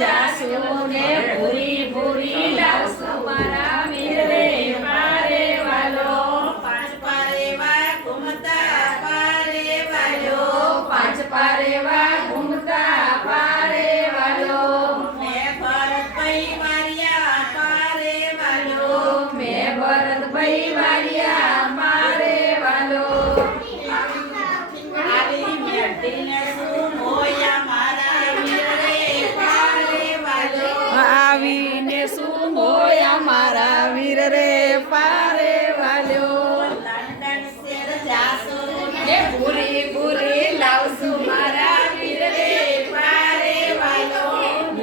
જાસુ ને ભૂરી ભૂરી લાવશું મારા વીર રે પારે વાલો. પાંચ પારેવા ઘૂમતા પારે વાલો. પાંચ પારેવા ઘૂમતા પારે વાલો. મેં ભરતભાઈ વારિયા પારે વાલો. મેં ભરતભાઈ વારિયા પારે વાલો. આવી મેળીને શું મોયા મારા વીર રે પારે વાલો. આવીને શું મોય અમારા વીર રે પારે વાલ્યો. લંડન શેર જાસુ ને પૂરી પૂરી લાવશું મારા વીર રે પારે વાલો.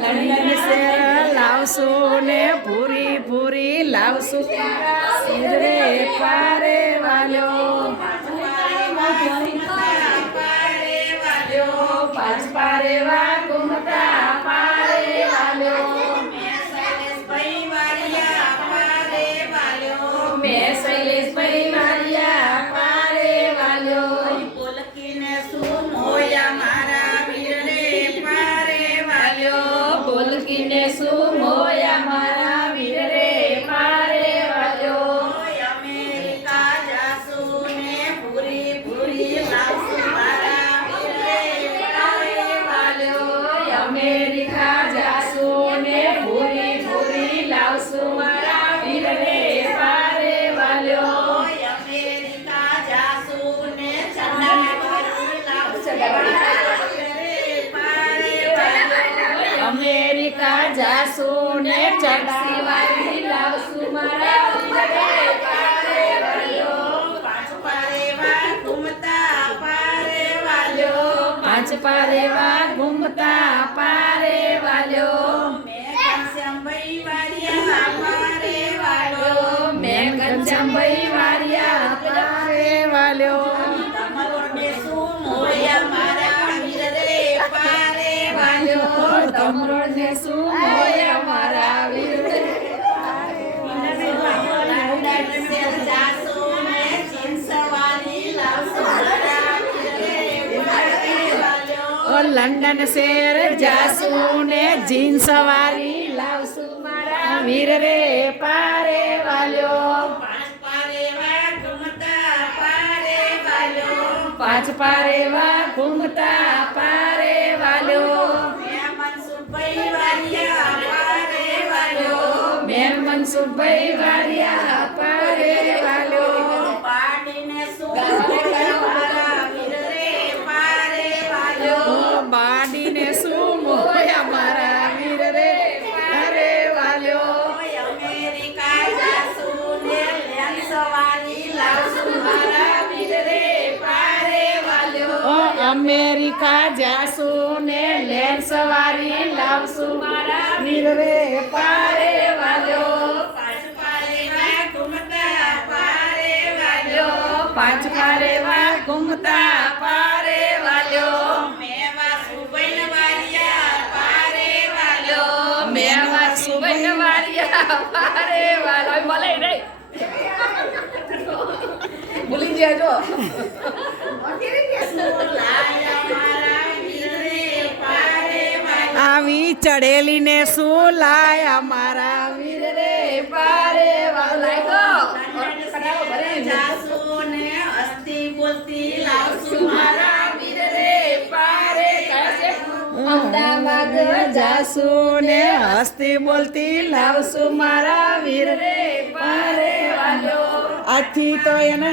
લંડન શેર લાવશું ને પૂરી પૂરી લાવશું મારા વીર રે પારે વાલ્યો. પાંચ પારેવા ઘૂમતા પારે વાલ્યો. મેં શૈલેષભાઈ વારિયા પારે વાલ્યો. બોલકીને શું મોયા મારા વીર રે પારે વાલ્યો. બોલકીને શું મોયા મારા વીર રે પારે વાલ્યો. અમેરિકા જાસુ ને પૂરી પૂરી લાવશું મારા વીર રે પારે વાલ્યો. અમેરિકા જાસુ ને ભૂરી ભૂરી લાવશું મારા વીર રે પારે વાલ્યો. અમેરિકા જાસુ ને ચંદાવરી લાવશું મારા વીર રે પારે વાલ્યો. અમેરિકા જાસુ ને ચંદાવારી લાવશું મારા વીર રે પારે વાલ્યો. પાંચ પારેવા ઘૂમતા પારે વાલ્યો. પાંચ પારેવા ઘૂમતા પારે વાલ્યો. મેં ઘનશ્યામભાઈ વારિયા પારે વાલ્યો. મેં ઘનશ્યામભાઈ વારિયા પારે વાલ્યો. તમરોને શું મોયા મારા વીર રે પારે વાલ્યો. તમરોને શું મોયા મારા વીર રે લંડન શેર જાસુ ને જીન્સવાળી લાવશું મારા વીર રે પારે વાલ્યો. લંડન શેર જાસુ ને જીન્સ વાળી લાવશું મારા વીર રે પારે વાલ્યો. પાંચ પારેવા ઘૂમતા પારે વાલ્યો. પાંચ પારેવા ઘૂમતા પારે વાલ્યો. મેં મનસુખભાઈ વારિયા પારે વાલ્યો. મેં મનસુખભાઈ વારિયા પારે વાલ્યો. પાડીને શું મોયા મારા વીર રે પારે વાલ્યો. બાડીને શું મોયા મારા વીર રે પારે વાલ્યો. અમેરિકા જાસુ ને લેન્સવાળી લાવશું મારા વીર રે પારે વાલ્યો. અમેરિકા જાસુ ને લેન્સ વાળી લાવશું મારા વીર રે પારે વાલ્યો. પાંચ પારેવા ઘૂમતા પારે વાલ્યો. પાંચ પારેવા ઘૂમતા પારે વાલ્યો. મેવા સુબૈન વારિયા પારે વાલ્યો. મેવા સુબૈન વારિયા પારે વાલ્યો. મળે નહીં ભૂલી ગયા જો. લાયા મારા વીર રે પારે વાલ્યો. આવી ચડેલી ને શું લાયા મારા વીર રે પારે વાલ્યો. જાસુ ને હસ્તી બોલતી લાવશું મારા વીર રે પારે અમદાવાદ જાસુ ને હસ્તી બોલતી લાવશું મારા વીર રે પારે વાલ્યો. આથી તો એને